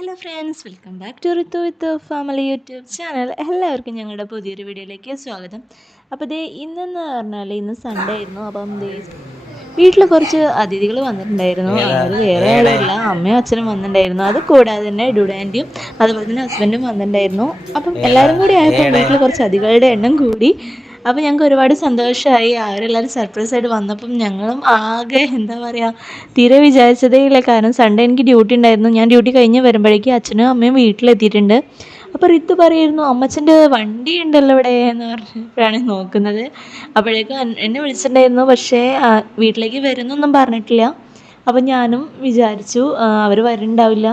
Hello friends, welcome back to Rithu with family YouTube channel. എല്ലാവർക്കും ഞങ്ങളുടെ പുതിയൊരു വീഡിയോയിലേക്ക് സ്വാഗതം. അപ്പോൾ ഇന്നെന്ന് പറഞ്ഞാൽ ഇന്ന് സൺഡേ ആയിരുന്നു. അപ്പം വീട്ടിൽ കുറച്ച് അതിഥികൾ വന്നിട്ടുണ്ടായിരുന്നു. അവർ വേറെ ആരുമില്ല, അമ്മയും അച്ഛനും വന്നിട്ടുണ്ടായിരുന്നു. അത് കൂടാതെ തന്നെ ഡുഡാൻറ്റിയും അതുപോലെ തന്നെ ഹസ്ബൻഡും വന്നിട്ടുണ്ടായിരുന്നു. അപ്പം എല്ലാവരും കൂടി ആയപ്പോൾ വീട്ടിൽ കുറച്ച് അതിഥികളുടെ എണ്ണം കൂടി. അപ്പോൾ ഞങ്ങൾക്ക് ഒരുപാട് സന്തോഷമായി. അവരെല്ലാവരും സർപ്രൈസ് ആയിട്ട് വന്നപ്പം ഞങ്ങളും ആകെ എന്താ പറയുക, തീരെ വിചാരിച്ചതേ ഇല്ല. കാരണം സൺഡേ എനിക്ക് ഡ്യൂട്ടി ഉണ്ടായിരുന്നു. ഞാൻ ഡ്യൂട്ടി കഴിഞ്ഞ് വരുമ്പോഴേക്കും അച്ഛനും അമ്മയും വീട്ടിലെത്തിയിട്ടുണ്ട്. അപ്പോൾ റിത്ത് പറയുന്നു, അമ്മച്ചൻ്റെ വണ്ടി ഉണ്ടല്ലോ ഇവിടെ എന്ന് പറഞ്ഞപ്പോഴാണ് നോക്കുന്നത്. അപ്പോഴേക്കും എന്നെ വിളിച്ചിട്ടുണ്ടായിരുന്നു. പക്ഷേ വീട്ടിലേക്ക് വരുന്നൊന്നും പറഞ്ഞിട്ടില്ല. അപ്പം ഞാനും വിചാരിച്ചു അവർ വരുന്നുണ്ടാവില്ല.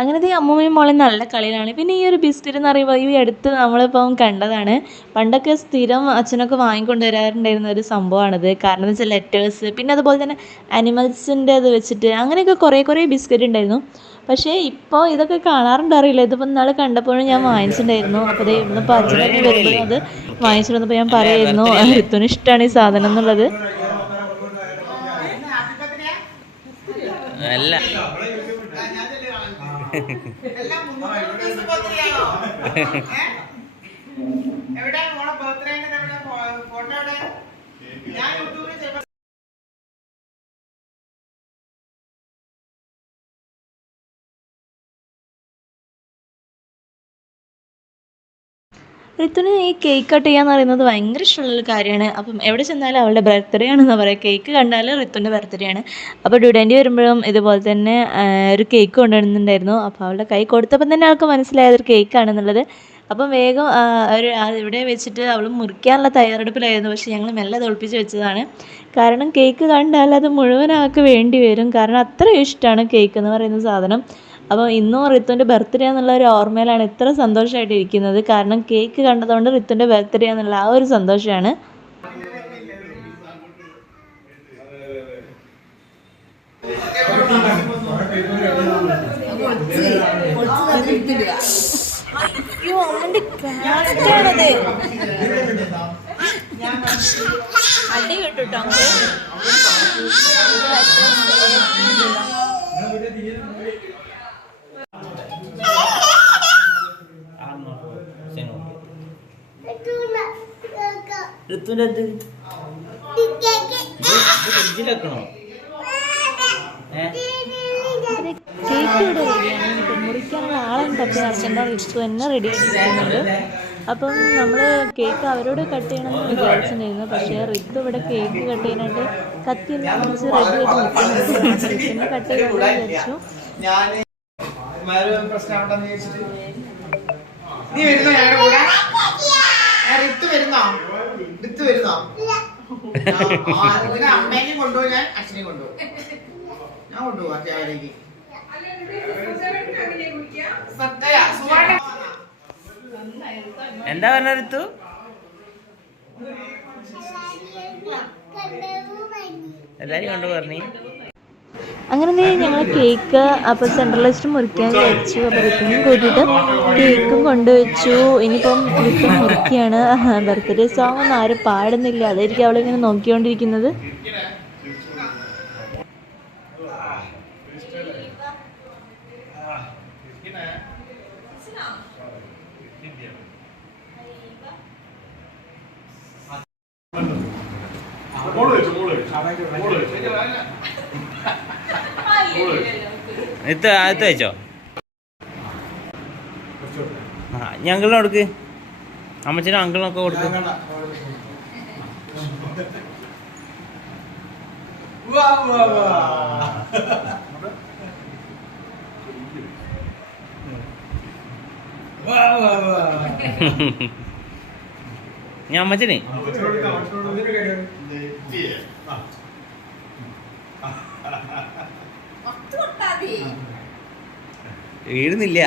അങ്ങനത്തെ ഈ അമ്മൂമ്മയും മോളും നല്ല കളിയിലാണ്. പിന്നെ ഈ ഒരു ബിസ്ക്കറ്റ് എന്ന് പറയുമ്പോൾ ഈ അടുത്ത് നമ്മളിപ്പം കണ്ടതാണ്. പണ്ടൊക്കെ സ്ഥിരം അച്ഛനൊക്കെ വാങ്ങിക്കൊണ്ട് വരാറുണ്ടായിരുന്ന ഒരു സംഭവമാണിത്. കാരണം എന്ന് വെച്ചാൽ ലെറ്റേഴ്സ്, പിന്നെ അതുപോലെ തന്നെ അനിമൽസിൻ്റെ ഇത് വെച്ചിട്ട് അങ്ങനെയൊക്കെ കുറേ ബിസ്ക്കറ്റ് ഉണ്ടായിരുന്നു. പക്ഷേ ഇപ്പോൾ ഇതൊക്കെ കാണാറുണ്ടറിയില്ല. ഇതിപ്പോൾ ഇന്നാൾ കണ്ടപ്പോഴും ഞാൻ വാങ്ങിച്ചിട്ടുണ്ടായിരുന്നു. അപ്പോൾ ഇന്നിപ്പോൾ അച്ഛനൊക്കെ വരുമ്പോഴും അത് വാങ്ങിച്ചിട്ട് വന്നപ്പോൾ ഞാൻ പറയായിരുന്നു ഋത്തുവിന് ഇഷ്ടമാണ് ഈ സാധനം എന്നുള്ളത്. അല്ല ഋത്തുവിന് ഈ കേക്ക് കട്ട് ചെയ്യാന്ന് പറയുന്നത് ഭയങ്കര ഇഷ്ടമുള്ളൊരു കാര്യമാണ്. അപ്പം എവിടെ ചെന്നാലും അവളുടെ ബർത്ത്ഡേ ആണെന്ന് പറയുക. കേക്ക് കണ്ടാൽ ഋത്തുവിൻ്റെ ബർത്ത്ഡേ ആണ്. അപ്പോൾ ഡുഡാൻറ്റി വരുമ്പോഴും ഇതുപോലെ തന്നെ ഒരു കേക്ക് കൊണ്ടുവരുന്നുണ്ടായിരുന്നു. അപ്പോൾ അവളുടെ കൈ കൊടുത്തപ്പം തന്നെ അവൾക്ക് മനസ്സിലായത് ഒരു കേക്കാണെന്നുള്ളത്. അപ്പം വേഗം ഇവിടെ വെച്ചിട്ട് അവൾ മുറിക്കാനുള്ള തയ്യാറെടുപ്പിലായിരുന്നു. പക്ഷേ ഞങ്ങൾ മെല്ലെ തോൽപ്പിച്ച് വെച്ചതാണ്. കാരണം കേക്ക് കണ്ടാൽ അത് മുഴുവൻ ആൾക്ക് വേണ്ടി വരും. കാരണം അത്ര ഇഷ്ടമാണ് കേക്ക് എന്ന് പറയുന്ന സാധനം. അപ്പോൾ ഇന്നും ഋത്തുവിൻ്റെ ബർത്ത്ഡേ എന്നുള്ള ഒരു ഓർമ്മയിലാണ് ഇത്ര സന്തോഷമായിട്ട് ഇരിക്കുന്നത്. കാരണം കേക്ക് കണ്ടതുകൊണ്ട് ഋത്തുവിൻ്റെ ബർത്ത്ഡേ എന്നുള്ള ആ ഒരു സന്തോഷമാണ്. അയ്യോ, അവൻ്റെ ക്രാഫ്റ്റാണത്. അടി കേട്ടോ. ഋത്തുവിൻ്റെ ഫ്രിഡ്ജിലെക്കണോ? കേക്ക് ഇവിടെ റെഡിയാണ്. ഇപ്പം മുറിക്കാനുള്ള ആളെയും തപ്പി നടത്തേണ്ട ഋതു തന്നെ റെഡി ആയിട്ടിരിക്കുന്നുണ്ട്. അപ്പം നമ്മൾ കേക്ക് അവരോട് കട്ട് ചെയ്യണമെന്ന് വിചാരിച്ചിട്ടുണ്ടായിരുന്നു. പക്ഷേ ഋതു ഇവിടെ കേക്ക് കട്ട് ചെയ്യാനായിട്ട് കത്തിയെല്ലാം മുറിച്ച് റെഡി ആയിട്ട് നിൽക്കുന്നുണ്ട്. ഋതുവിനെ കട്ട് ചെയ്തെന്ന് വിചാരിച്ചു. അമ്മേനെയും കൊണ്ടുപോയി, ഞാൻ അച്ഛനെയും കൊണ്ടുപോകും. ഞാൻ കൊണ്ടുപോവാ ചേവരേക്ക്. എന്താ പറഞ്ഞ ഋതു? എല്ലാരും കൊണ്ടു പറഞ്ഞു. അങ്ങനെ ഞങ്ങൾ കേക്ക് അപ്പോൾ സെൻട്രലൈസ്ഡ് മുറിക്കാൻ വെച്ചു. അപ്പോൾ ഋത്തുവിനും കൂട്ടിയിട്ട് കേക്കും കൊണ്ടുവച്ചു. ഇനിയിപ്പം ഋതു മുറിക്കുകയാണ്. ബർത്ത്ഡേ സോങ് ഒന്നും ആരും പാടുന്നില്ല. അതായിരിക്കും അവളിങ്ങനെ നോക്കിക്കൊണ്ടിരിക്കുന്നത്. അടുത്ത് വെച്ചോ. ഞങ്ങളിനെ കൊടുക്ക്, അമ്മച്ചനും അങ്കിളിനൊക്കെ കൊടുക്ക്. ഞാൻ അമ്മച്ചനെ വീഴുന്നില്ല.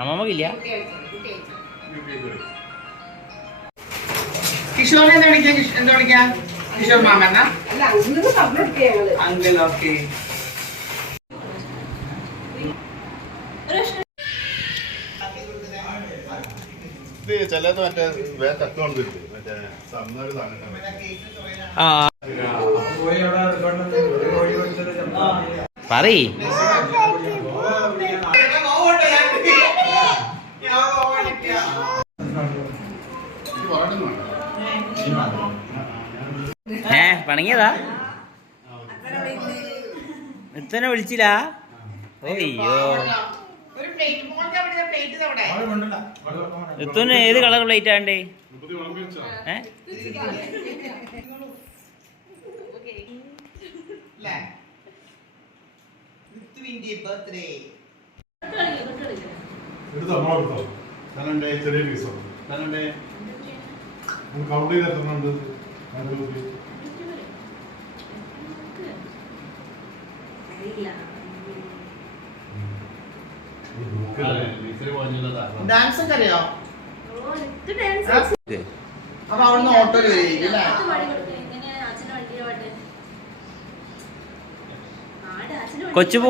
അമ്മമ്മക്കില്ല. കിഷോറിനെ എന്താ വിളിക്കാം? എന്താ വിളിക്കാം? കിഷോർ മാമന്ന അങ്കിൾ. ഓക്കെ. ചിലത് മറ്റേ വേറെ തട്ടുകൊണ്ടില്ലേ മറ്റേ സമ്മര് ആ പറയ്. പണങ്ങിയതാ ഇത്തന്നെ വിളിച്ചില്ല. ഓയ്യോ ഇത്തന്നെ ഏത് കളർ പ്ലേറ്റ് ആണ്ടേ? ചെറിയ പീസോ കൗണ്ട് ചെയ്തെത്തുന്നുണ്ട്. ഡാൻസ് ഒക്കെ അറിയോ? അപ്പൊ അവിടുന്ന് ഓട്ടോയിൽ വരികയില്ലേ? കൊച്ചു പോ.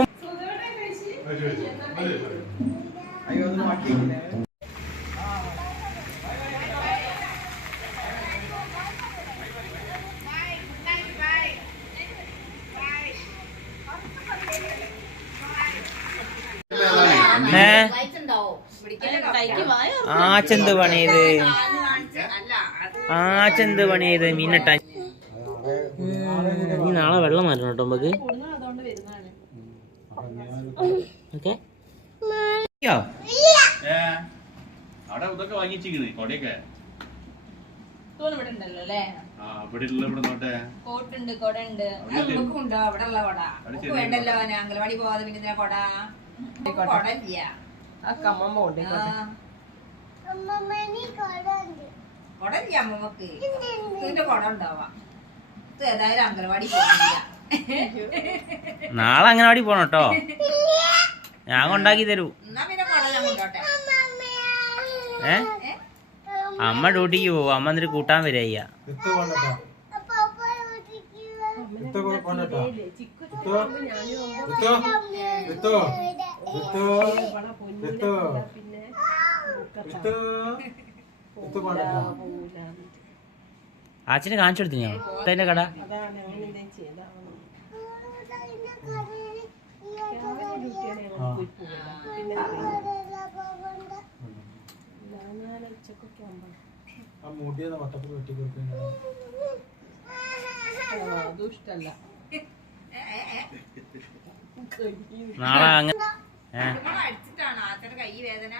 അയ്യോ ഒന്ന് മാറ്റിയില്ലേ? ആച്ചെന്ത് പണിയത്? ആച്ചെന്ത് പണിയത്? മീനട്ട നീ നാളെ വെള്ളം മാറ്റണം കേട്ടോ നമുക്ക്. ഓക്കെ അവിടെ ഇതൊക്കെ വാങ്ങിച്ചിരിക്കണേ കൊടയൊക്കെ കോട്ടുണ്ട് കൊടണ്ട് നമുക്കും ഉണ്ടോ അവിടെ ഉള്ള കൊട വേണ്ടല്ലോ. അംഗനവാടി പോവാതെ പിന്നെ കൊട കൊടല്ല കൊടല്ല അമ്മമ്മക്ക്. ഇതിന്റെ കൊട ഉണ്ടാവാ. ഇത് ഏതായാലും അംഗനവാടി പോകില്ല. നാളെ അംഗനവാടി പോണം കേട്ടോ. ഞാൻ കൊണ്ടാക്കി തരൂ. എന്നാ പിന്നെ കൊട ഞാൻ കൊണ്ടോട്ടെ. അമ്മ ഡ്യൂട്ടിക്ക് പോവും. അമ്മ എന്നിട്ട് കൂട്ടാൻ വരിക. അച്ഛന് കാണിച്ചു കൊടുത്തു ഞാൻ അതിന്റെ കട. നാളെ അങ്ങനെ അടിച്ചിട്ടാണോ ആച്ചയുടെ കൈ വേദന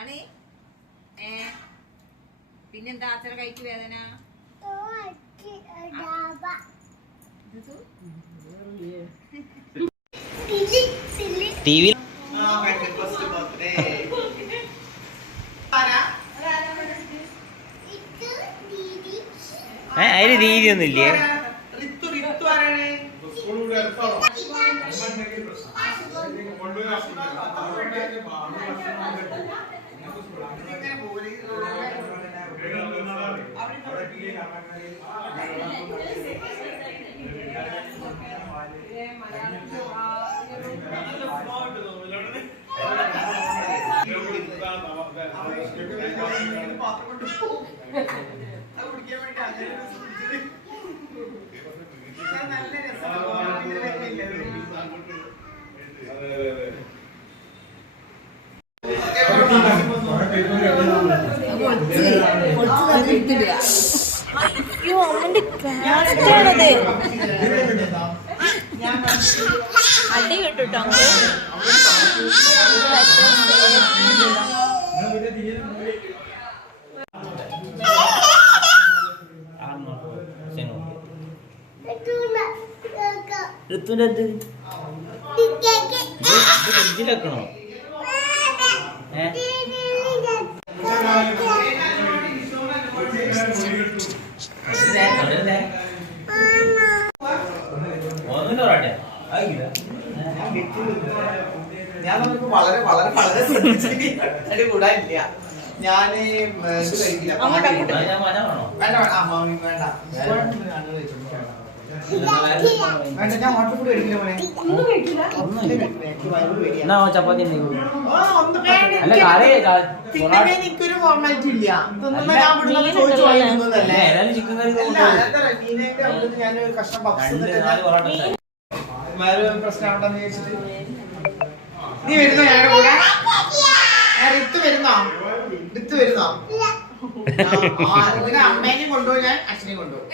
ആണ്? പിന്നെന്താ ആച്ചയുടെ കൈക്ക് വേദന? ടി വി അതിന് രീതിയൊന്നും ഇല്ലേ? അയ്യോ അമ്മന്റെ ക്രാഫ്റ്റാണത്. അടി കിട്ടുട്ടോ ഫ്രിഡ്ജിലെക്കണോ? ഞാൻ വളരെ വളരെ വളരെ അടി കൂടാനില്ല. ഞാന് ഇത് കഴിക്കില്ല. അങ്ങോട്ട് വേണ്ട വേണ്ട. ആ മാമി വേണ്ട. വേണ്ട, ഞാൻ വാട്ടർ ഫുഡ് കഴിക്കില്ല മോനെ. ഒന്നും കഴിക്കില്ല. എനിക്ക് വയറ് പേടിയാ. എന്നാ ചപ്പാത്തി ആ, ഒന്നും വേണ്ട. അല്ല കറി പിന്നെ എനിക്കൊരു ഫോർമാലിറ്റി ഇല്ല. ഇതൊന്നും ഞാൻ ഇവിടുന്ന് ചോദിച്ചു വാങ്ങിക്കുന്നതല്ലേ. ചിക്കൻ കറി അല്ല, അതെന്താ നീനേന്റെ അവിടുന്ന് ഞാൻ ഒരു കഷ്ണം പപ്സ് വേറെ പ്രശ്നം ഉണ്ടെന്ന് ചോദിച്ചിട്ട് നീ വരുന്നോ ഞങ്ങളുടെ കൂടെ? റിത്ത് വരുന്നോ? റിത്ത് വരുന്നോ? പിന്നെ അമ്മേനെയും കൊണ്ടുപോയി, ഞാൻ അച്ഛനെയും കൊണ്ടുപോകും.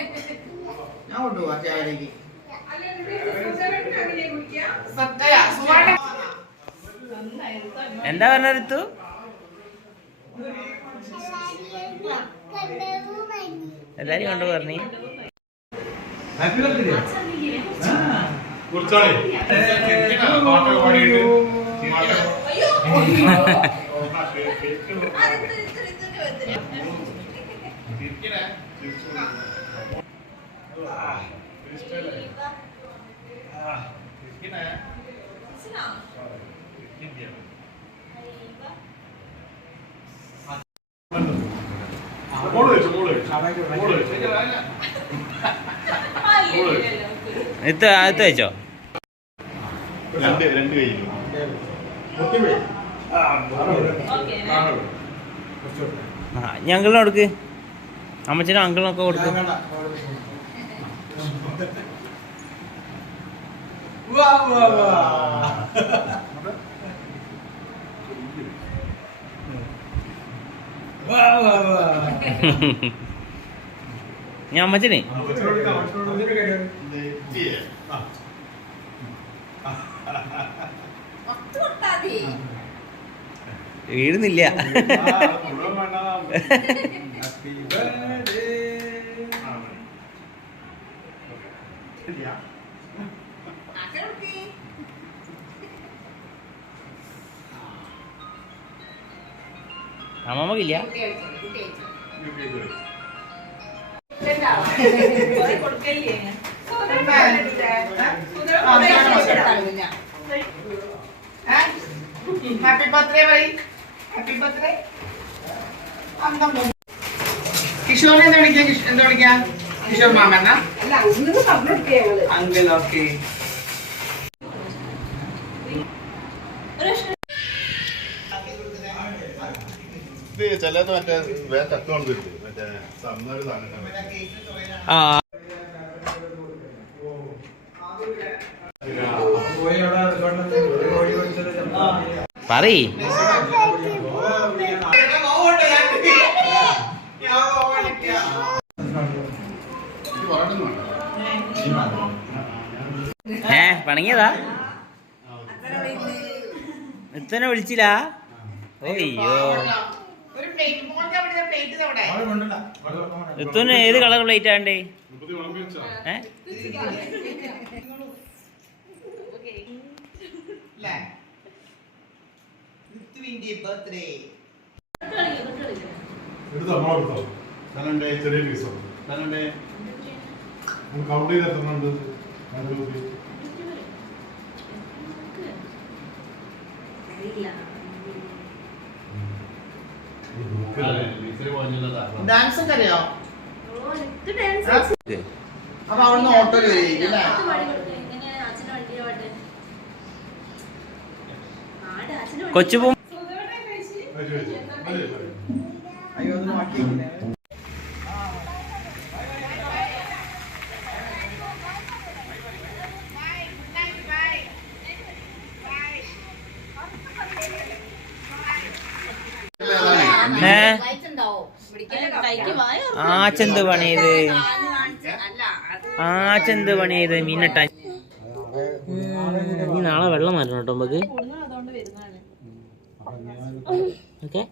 ഞാൻ കൊണ്ടുപോവാ ചേവരേക്ക്. സത്യ സുവർണ എന്താ പറഞ്ഞ ഋതു? എല്ലാരും കൊണ്ട് പറഞ്ഞു കുറിച്ചാളി പാട്ട് പാടിയിട്ട് ഇത് അത് വെച്ചോ രണ്ട് കയ്യിലും ഞങ്ങളിനും കൊടുക്ക്, അമ്മച്ചനും അങ്കിളിനൊക്കെ കൊടുക്ക്. ഞാൻ അമ്മച്ചനെ വീഴുന്നില്ല. അമ്മമ്മക്കില്ല. Happy birthday bye. Happy birthday. കിഷോറിനെ എന്താ വിളിക്കാ? എന്താ വിളിക്കാ? കിഷോർ മാമണ്ണ അങ്കിൾ. ഓക്കെ. ഇത് ചിലത് മറ്റേ വേറെ തത്വം തരും, മറ്റേ സമ്മൊരു സാധനം ആ പറയ്. പണങ്ങിയതാ? ഇത്തന്നെ വിളിച്ചില്ല? ഓയ്യോ, ഇത്തന്നെ ഏത് കളർ പ്ലേറ്റ് ആണ്ടേ? ചെറിയ പീസോ കൗണ്ട് ചെയ്ത് എത്തുന്നുണ്ട്. ഡാൻസ് ഒക്കെ അറിയോ? അപ്പൊ അവിടുന്ന് ഓട്ടോയിൽ വരികയില്ലേ? കൊച്ചു പോ. അയ്യോ, ഒന്ന് മാറ്റിയില്ലേ? ആച്ചെന്ത് പണിയത്? ആച്ചെന്ത് പണിയത്? മീനട്ട നീ നാളെ വെള്ളം മാറ്റണം കേട്ടോ നമുക്ക്. ഓക്കെ,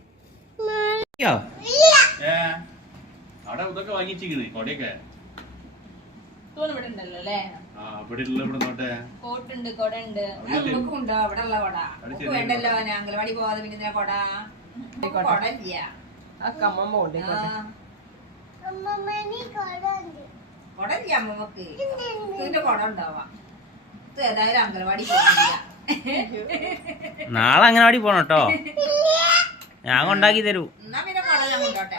അവിടെ ഇതൊക്കെ വാങ്ങിച്ചിരിക്കണേ കൊടയൊക്കെ. ഇവിടെ ഉണ്ടല്ലോ അല്ലേ? ഇവിടെ ഉള്ള ഇവിടെ നോട്ടെ കോട്ടുണ്ട്, കൊട ഉണ്ട്. നമുക്ക് ഉണ്ടോ അവിടെ ഉള്ള കൊട? വേണ്ടല്ലോ, അംഗനവാടി പോവാതെ പിന്നെ ഇതിനെ കൊട കൊടല്ല. കൊടല്ല അമ്മമ്മക്ക്. ഇതിന്റെ കൊട ഉണ്ടാവാ. ഇത് ഏതായാലും അംഗനവാടി പോകില്ല. നാളെ അംഗനവാടി പോണം കേട്ടോ. ഞാൻ കൊണ്ടാക്കി തരൂ. എന്നാ പിന്നെ കൊട ഞാൻ കൊണ്ടോട്ടെ.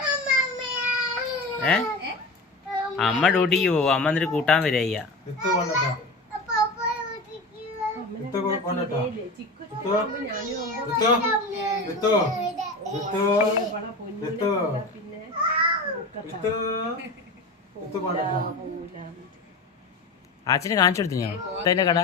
ഏ അമ്മ ഡ്യൂട്ടിക്ക് പോവും. അമ്മ എന്നിട്ട് കൂട്ടാൻ വരിക. ആച്ചിന് കാണിച്ചു കൊടുത്തു ഞാൻ അതിന്റെ കട.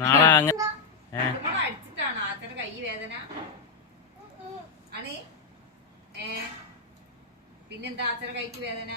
നാളെ അങ്ങനെ അടിച്ചിട്ടാണോ ആച്ചയുടെ കൈ വേദന ആണ്? പിന്നെന്താ ആച്ചയുടെ കൈക്ക് വേദന?